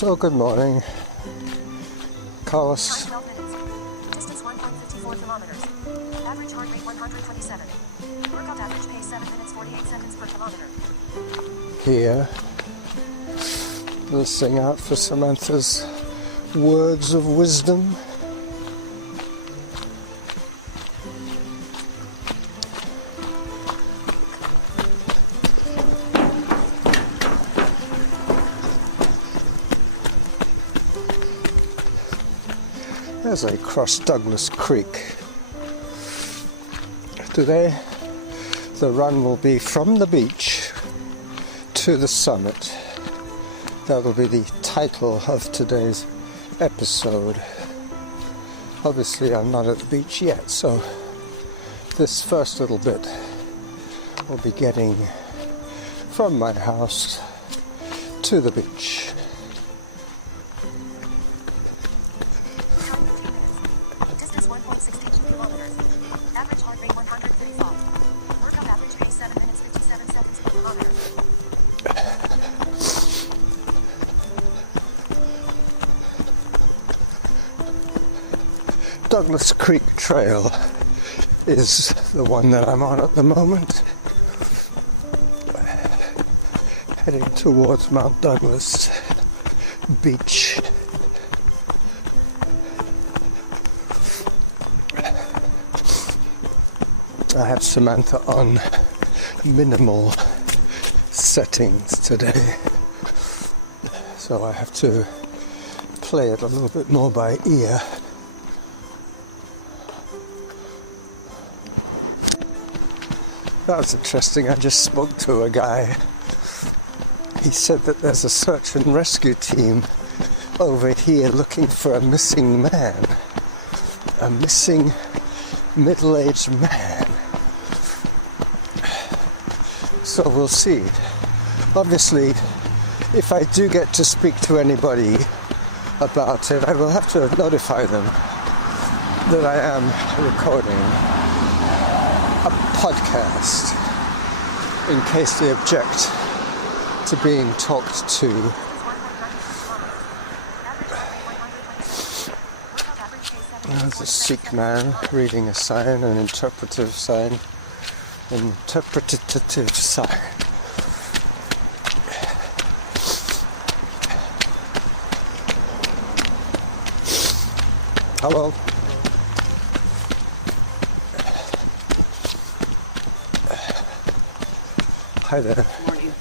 So good morning, Carlos. Time 12 minutes. Distance 1.54 kilometers. Average heart rate 127. Workout average pace 7 minutes 48 seconds per kilometer. Here, listening out for Samantha's words of wisdom. As I cross Douglas Creek. Today, the run will be from the beach to the summit. That will be the title of today's episode. Obviously, I'm not at the beach yet, so this first little bit will be getting from my house to the beach. Distance 1.62 kilometers. Average heart rate 135. Workout average pace 7 minutes 57 seconds per kilometer. Douglas Creek Trail is the one that I'm on at the moment, heading towards Mount Douglas Beach. I have Samantha on minimal settings today, so I have to play it a little bit more by ear. That was interesting. I just spoke to a guy. He said that there's a search and rescue team over here looking for a missing man. A missing middle-aged man. So we'll see. Obviously, if I do get to speak to anybody about it, I will have to notify them that I am recording a podcast in case they object to being talked to. There's a Sikh man reading a sign, an interpretive sign. Interpretative sign. Hello. Hi there. Morning.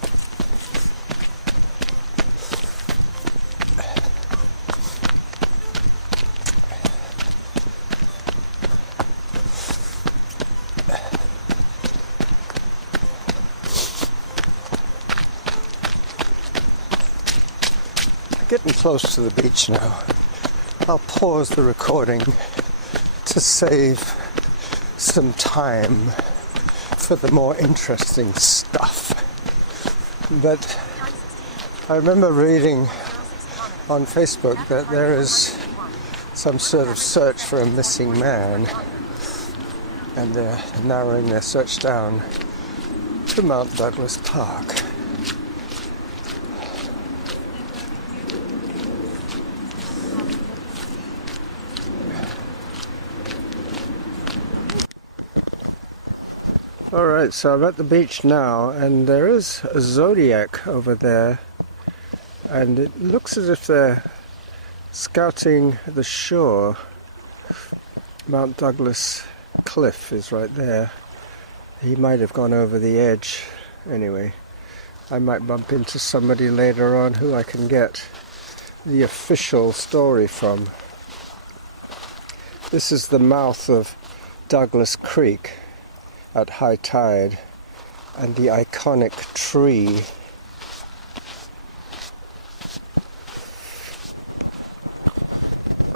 Getting close to the beach now. I'll pause the recording to save some time for the more interesting stuff. But I remember reading on Facebook that there is some sort of search for a missing man, and they're narrowing their search down to Mount Douglas Park. Alright, so I'm at the beach now, and there is a zodiac over there, and it looks as if they're scouting the shore. Mount Douglas Cliff is right there. He might have gone over the edge. Anyway, I might bump into somebody later on who I can get the official story from. This is the mouth of Douglas Creek at high tide, and the iconic tree.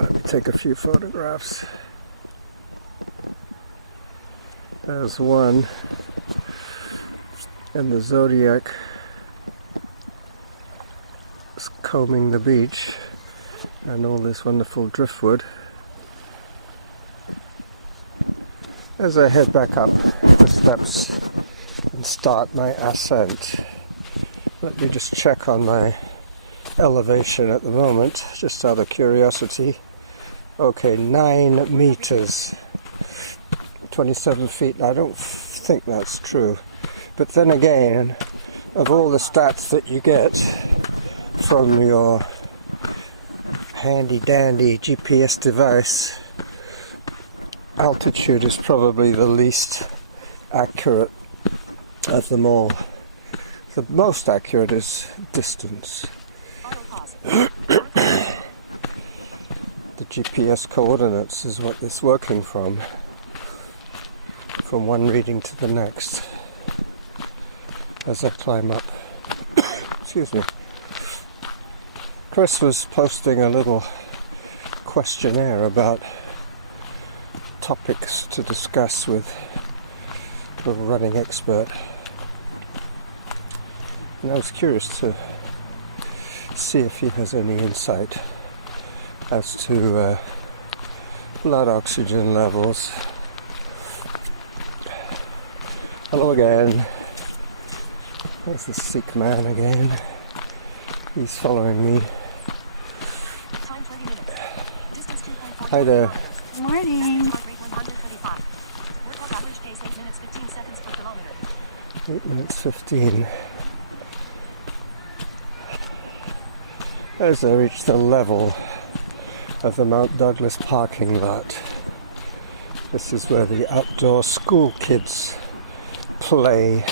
Let me take a few photographs. There's one, and the zodiac is combing the beach, and all this wonderful driftwood. As I head back up the steps and start my ascent, let me just check on my elevation at the moment, just out of curiosity. Okay, 9 meters, 27 feet. I don't think that's true. But then again, of all the stats that you get from your handy dandy GPS device, altitude is probably the least accurate of them all. The most accurate is distance. The GPS coordinates is what it's working from one reading to the next as I climb up. Excuse me. Chris was posting a little questionnaire about topics to discuss with a running expert, and I was curious to see if he has any insight as to blood oxygen levels. Hello again. There's the Sikh man again. He's following me. Hi there. Good morning. 8 minutes 15. As I reach the level of the Mt.doug parking lot, this is where the outdoor school kids play.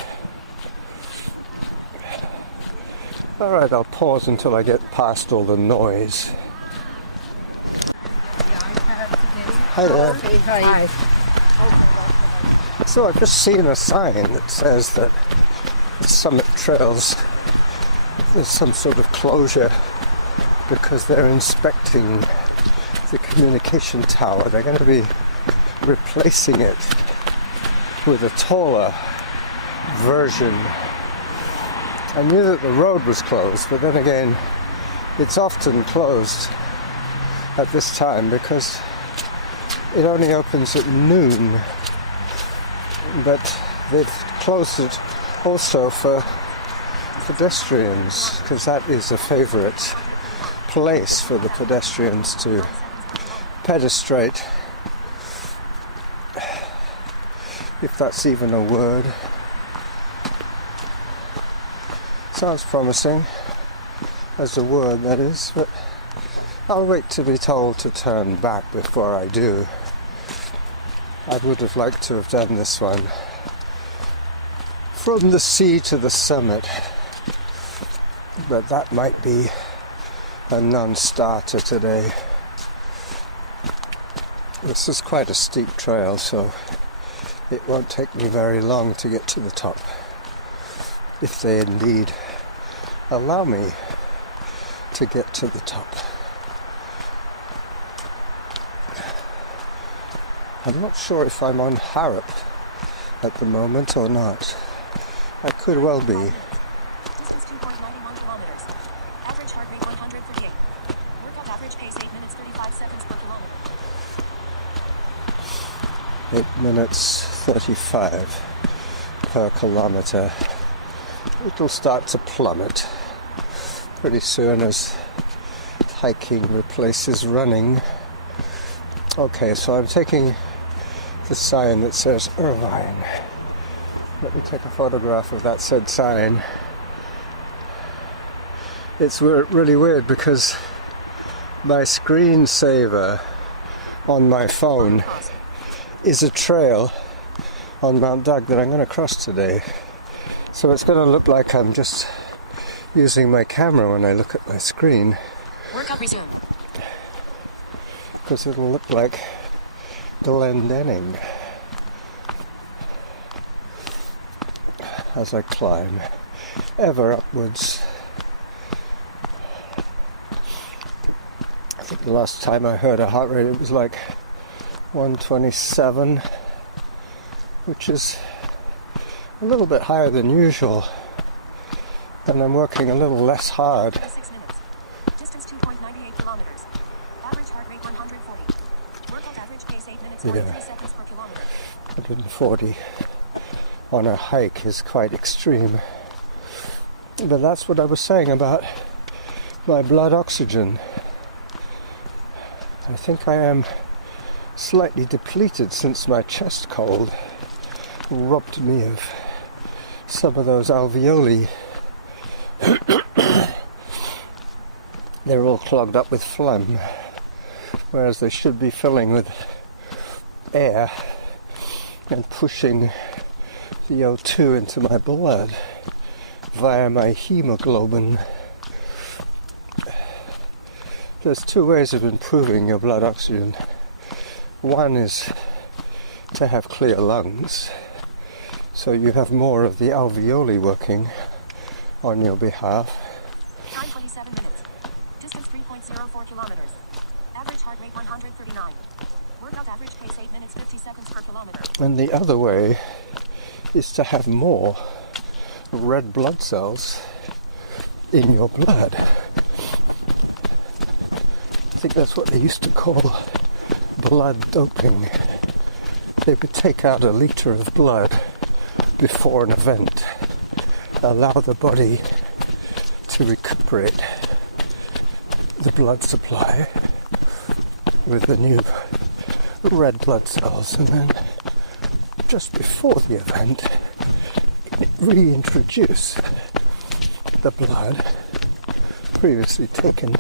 Alright, I'll pause until I get past all the noise. Hi there. Hi. So I've just seen a sign that says that the summit trails, there's some sort of closure because they're inspecting the communication tower. They're going to be replacing it with a taller version. I knew that the road was closed, but then again, it's often closed at this time because it only opens at noon. But they've closed it also for pedestrians, because that is a favourite place for the pedestrians to pedestrate, if that's even a word. Sounds promising as a word, that is, but I'll wait to be told to turn back before I do. I would have liked to have done this one from the sea to the summit, but that might be a non-starter today. This is quite a steep trail, so it won't take me very long to get to the top, if they indeed allow me to get to the top. I'm not sure if I'm on Harrop at the moment or not. I could well be. Distance 2.91 kilometers. Average heart rate 138. Workout average pace 8 minutes 35 seconds per kilometer. 8 minutes 35 per kilometer. It'll start to plummet pretty soon as hiking replaces running. Okay, so I'm taking the sign that says Irvine. Let me take a photograph of that said sign. It's really weird because my screensaver on my phone is a trail on Mt.doug that I'm going to cross today. So it's going to look like I'm just using my camera when I look at my screen. Workout resumed. Because it'll look like Glendenning as I climb ever upwards. I think the last time I heard a heart rate it was like 127, which is a little bit higher than usual, and I'm working a little less hard. 6 minutes. Distance 2.98 kilometers. Average heart rate 140. Workout average pace 8 minutes 43 seconds per kilometer. 140 on a hike is quite extreme. But that's what I was saying about my blood oxygen. I think I am slightly depleted since my chest cold robbed me of some of those alveoli. They're all clogged up with phlegm, whereas they should be filling with air and pushing the O2 into my blood via my hemoglobin. There's two ways of improving your blood oxygen. One is to have clear lungs, so you have more of the alveoli working on your behalf. Time 27 minutes. Distance 3.04 kilometers. Average heart rate 139. Workout average pace 8 minutes 50 seconds per kilometer. And the other way is to have more red blood cells in your blood. I think that's what they used to call blood doping. They would take out a liter of blood before an event, allow the body to recuperate the blood supply with the new red blood cells, and then just before the event reintroduce the blood previously taken,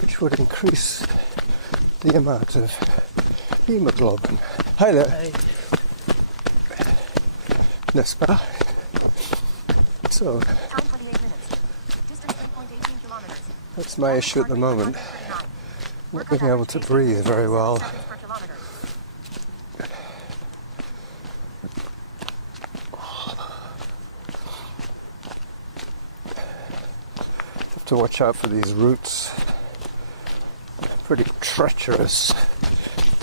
which would increase the amount of hemoglobin. Hi there. Hey. N'est-ce pas? So Time 28 minutes. Distance 3.18 kilometers. that's my issue at the moment. Not being able to breathe very well. Per kilometer. Have to watch out for these roots. Pretty treacherous,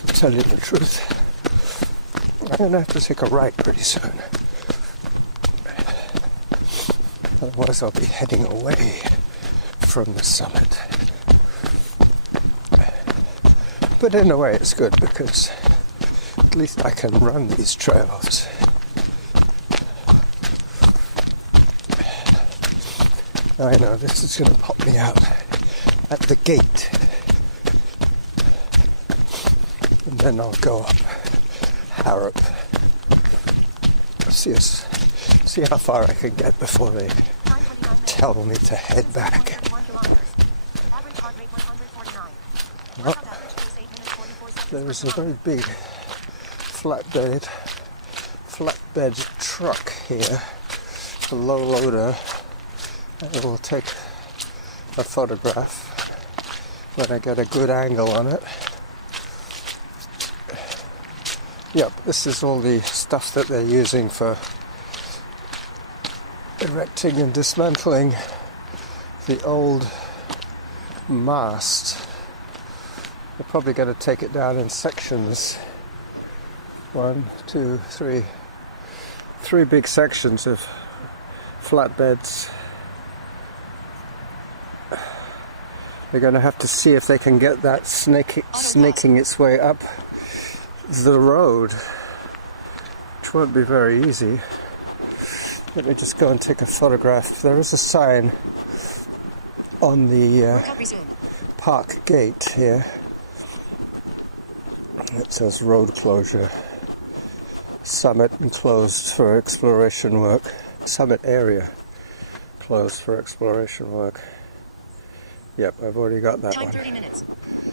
to tell you the truth. I'm going to have to take a right pretty soon. Otherwise I'll be heading away from the summit. But in a way it's good, because at least I can run these trails. I know this is going to pop me out at the gate. And then I'll go up Harrop. See how far I can get before they tell me to head back. Well, there is a very big flatbed truck here, a low loader. I will take a photograph when I get a good angle on it. Yep, this is all the stuff that they're using for erecting and dismantling the old mast. They're probably going to take it down in sections. 1, 2, 3. 3 big sections of flatbeds. They're going to have to see if they can get that snaking its way up the road, which won't be very easy. Let me just go and take a photograph. There is a sign on the park gate here. It says road closure. Summit closed for exploration work. Summit area closed for exploration work. Yep, I've already got that Time one. 30 minutes.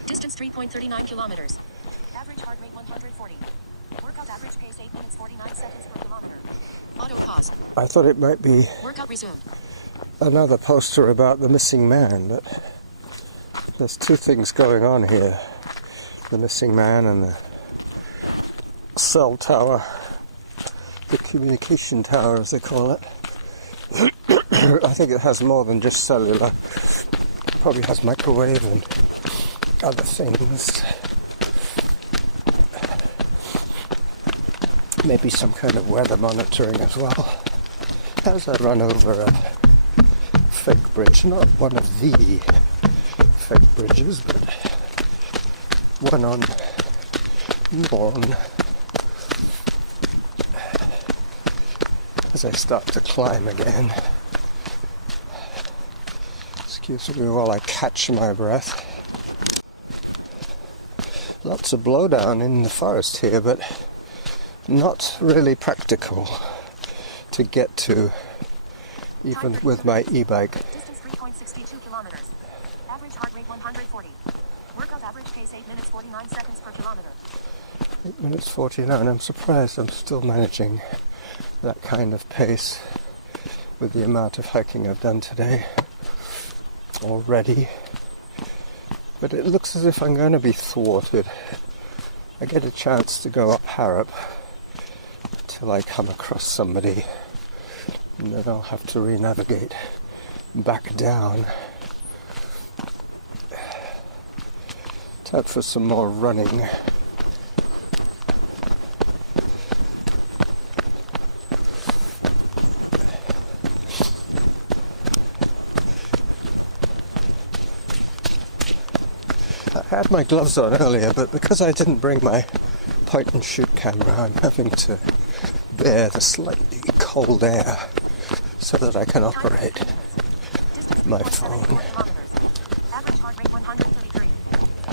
Distance 3.39 kilometers. Average heart rate 140. Workout average pace 8 minutes 49 seconds per kilometer. Auto pause. I thought it might be Workout resume. another poster about the missing man, but there's two things going on here. The missing man and the cell tower, the communication tower as they call it. I think it has more than just cellular. It probably has microwave and other things. Maybe some kind of weather monitoring as well. As I run over a fake bridge, not one of the fake bridges, but one on Norn. As I start to climb again. Excuse me while I catch my breath. Lots of blowdown in the forest here, but not really practical to get to, even with my e-bike. Distance 3.62 kilometers. Average heart rate 140. Workout average pace 8 minutes 49 seconds per kilometer. 8 minutes 49. I'm surprised I'm still managing that kind of pace with the amount of hiking I've done today already. But it looks as if I'm going to be thwarted. I get a chance to go up Harrop till I come across somebody, and then I'll have to re-navigate back down. Time for some more running. I had my gloves on earlier, but because I didn't bring my point and shoot camera, I'm having to bear the slightly cold air so that I can operate my phone. Average heart rate 133.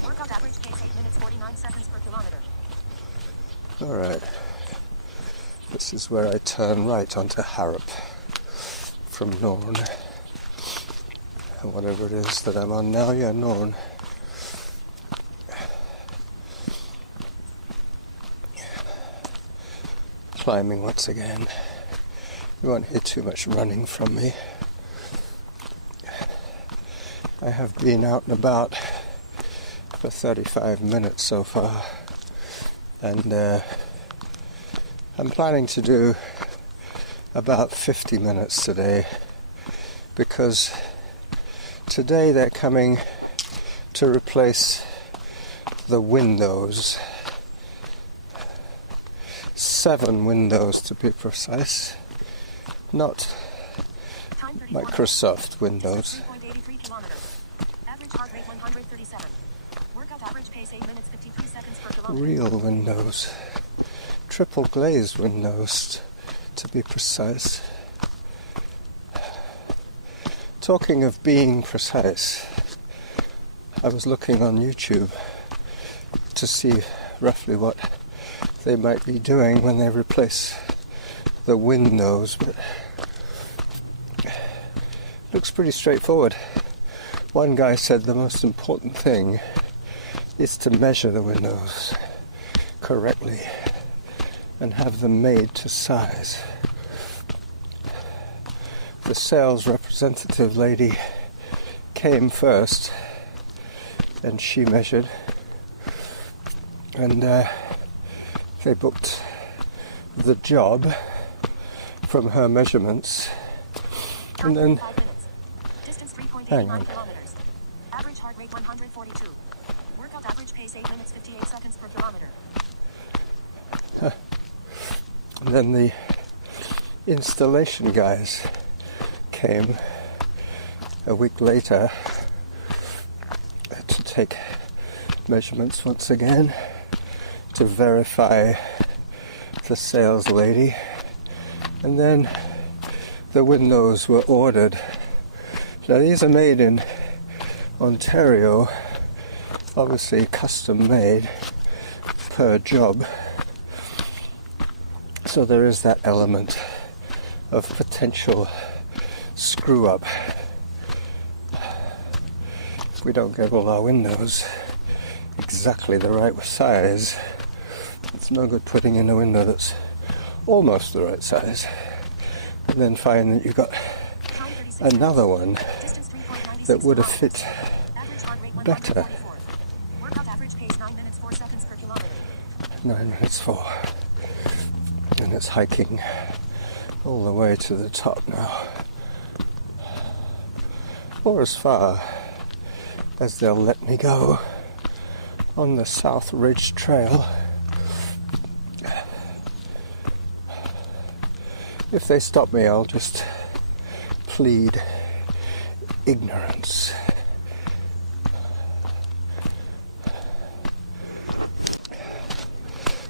Workout average pace 8 minutes 49 seconds per kilometer. Alright, this is where I turn right onto Harrop from Norn. Whatever it is that I'm on now, yeah, Norn. Climbing once again. You won't hear too much running from me. I have been out and about for 35 minutes so far, and I'm planning to do about 50 minutes today, because today they're coming to replace the windows. 7 windows to be precise, not Microsoft Windows. 3.83 kilometers. Average heart rate 137. Workout average pace 8 minutes 53 seconds per kilometer. Real windows, triple glazed windows to be precise. Talking of being precise, I was looking on YouTube to see roughly what they might be doing when they replace the windows, but looks pretty straightforward. One guy said the most important thing is to measure the windows correctly and have them made to size. The sales representative lady came first and she measured, and they booked the job from her measurements, and then Distance 3.89 hang on. kilometers. Average heart rate 142. Workout average pace 8 minutes 58 seconds per kilometer. And then the installation guys came a week later to take measurements once again, to verify the sales lady, and then the windows were ordered. Now these are made in Ontario, obviously custom made per job, so there is that element of potential screw up if we don't get all our windows exactly the right size. It's no good putting in a window that's almost the right size and then find that you've got another one that would have fit better. 9 minutes 4. And it's hiking all the way to the top now, or as far as they'll let me go on the South Ridge Trail. If they stop me, I'll just plead ignorance.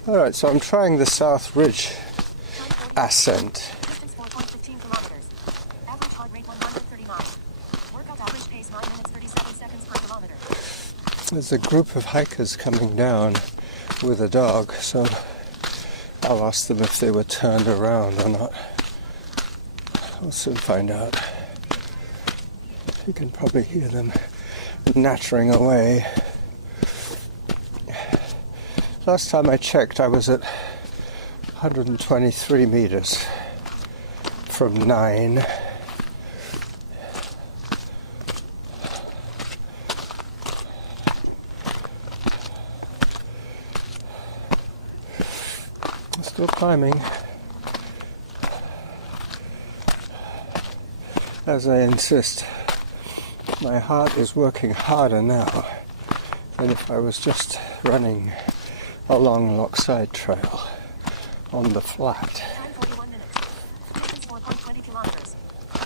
Alright, so I'm trying the South Ridge ascent. Distance 4.15 kilometers. Average heart rate 139. Workout average pace 9 minutes 37 seconds per kilometer. There's a group of hikers coming down with a dog, so I'll ask them if they were turned around or not. We'll soon find out. You can probably hear them nattering away. Last time I checked, I was at 123 meters from 9. Still climbing. As I insist, my heart is working harder now than if I was just running a long Lochside trail on the flat. Time 41 minutes. Distance 4.20 kilometers.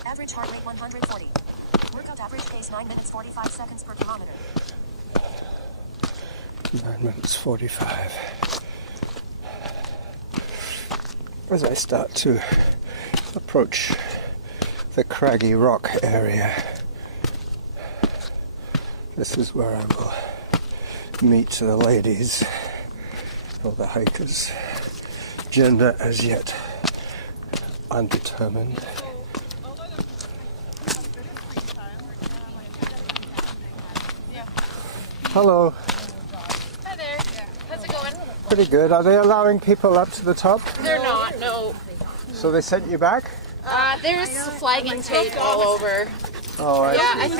Average heart rate 140. Workout average pace 9 minutes 45 seconds per kilometer. 9 minutes 45. As I start to approach the craggy rock area, this is where I will meet the ladies, or the hikers, gender as yet undetermined. Hello. Hi there. How's it going? Pretty good. Are they allowing people up to the top? They're not, no. So they sent you back? There's flagging tape all over. Oh, I Yeah, see.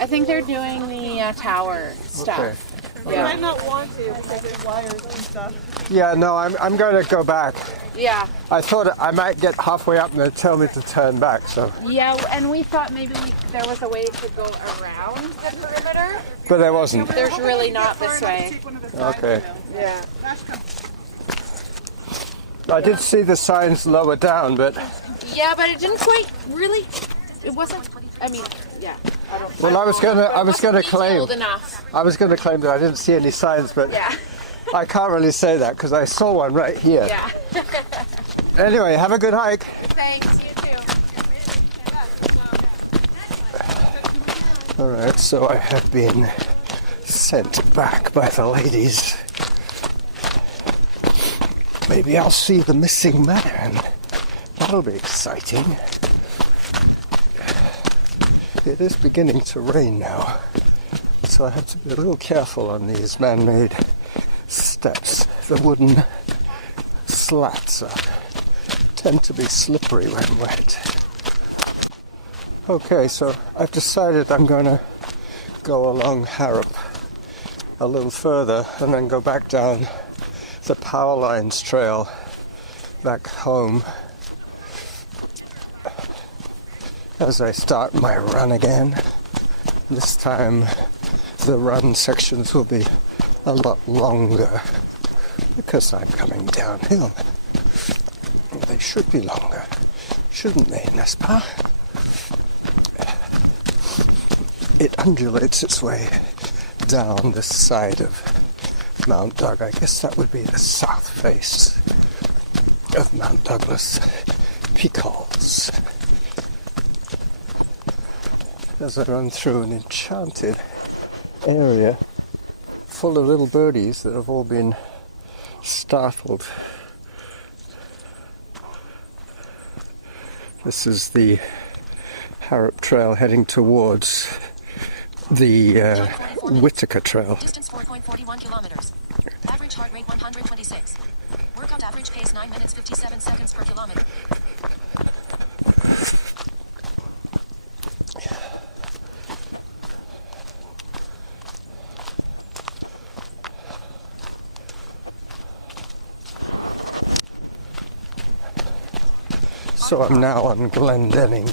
I think they're doing the tower stuff. Okay. You Yeah. might not want to because there's wires and stuff. Yeah, no, I'm going to go back. Yeah. I thought I might get halfway up and they'd tell me to turn back, so. Yeah, and we thought maybe there was a way to go around the perimeter. But there wasn't. There's really not this way. Okay. Yeah. I did see the signs lower down, but Yeah, but it didn't quite really. It wasn't. I mean, yeah. I don't. well, I was gonna claim Detailed enough. that I didn't see any signs, but Yeah. I can't really say that because I saw one right here. Yeah. Anyway, have a good hike. Thanks. You too. All right, so I have been sent back by the ladies. Maybe I'll see the missing man. That'll be exciting. It is beginning to rain now, so I have to be a little careful on these man-made steps. The wooden slats tend to be slippery when wet. Okay, so I've decided I'm going to go along Harrop a little further and then go back down the Power Lines Trail back home as I start my run again. This time the run sections will be a lot longer because I'm coming downhill. They should be longer, shouldn't they, n'est-ce pas? It undulates its way down the side of Mt.doug. I guess that would be the south face of Mount Douglas Peaks. As I run through an enchanted area full of little birdies that have all been startled. This is the Harrop Trail heading towards the Whitaker Trail. Distance 4.41 kilometers. Average heart rate 126. Workout average pace 9 minutes 57 seconds per kilometer. So I'm now on Glendenning,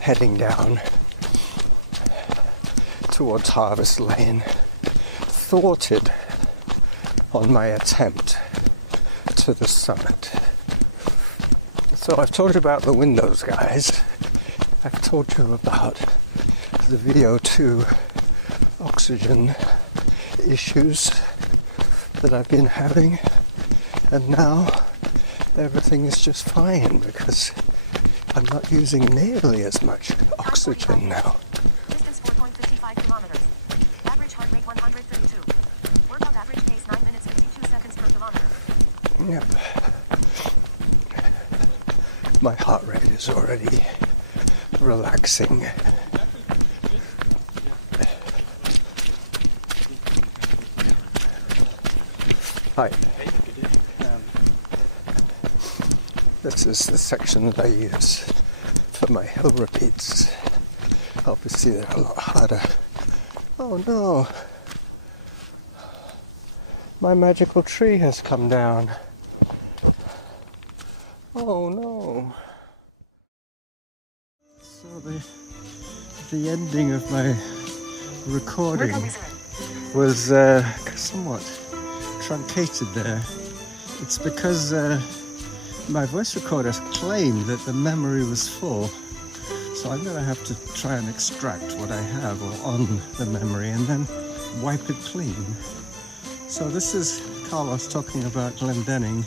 heading down towards Harvest Lane, thwarted on my attempt to the summit. So I've told you about the windows, guys. I've told you about the VO2 oxygen issues that I've been having, and now everything is just fine because I'm not using nearly as much oxygen now. Distance 4.55 kilometers. Average heart rate 132. Workout average pace 9 minutes 52 seconds per kilometer. Yep. My heart rate is already relaxing. Hi. This is the section that I use for my hill repeats. Obviously they're a lot harder. Oh no! My magical tree has come down. Oh no! So the ending of my recording was somewhat truncated there. It's because my voice recorder claimed that the memory was full, so I'm going to have to try and extract what I have on the memory and then wipe it clean. So this is Carlos talking about Glendenning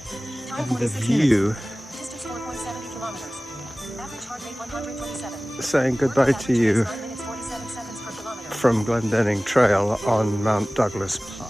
and the view. Distance 4.70 kilometers. Average heart rate 127. Saying goodbye to you 9 minutes 47 seconds per kilometer. from Glendenning Trail on Mount Douglas Park.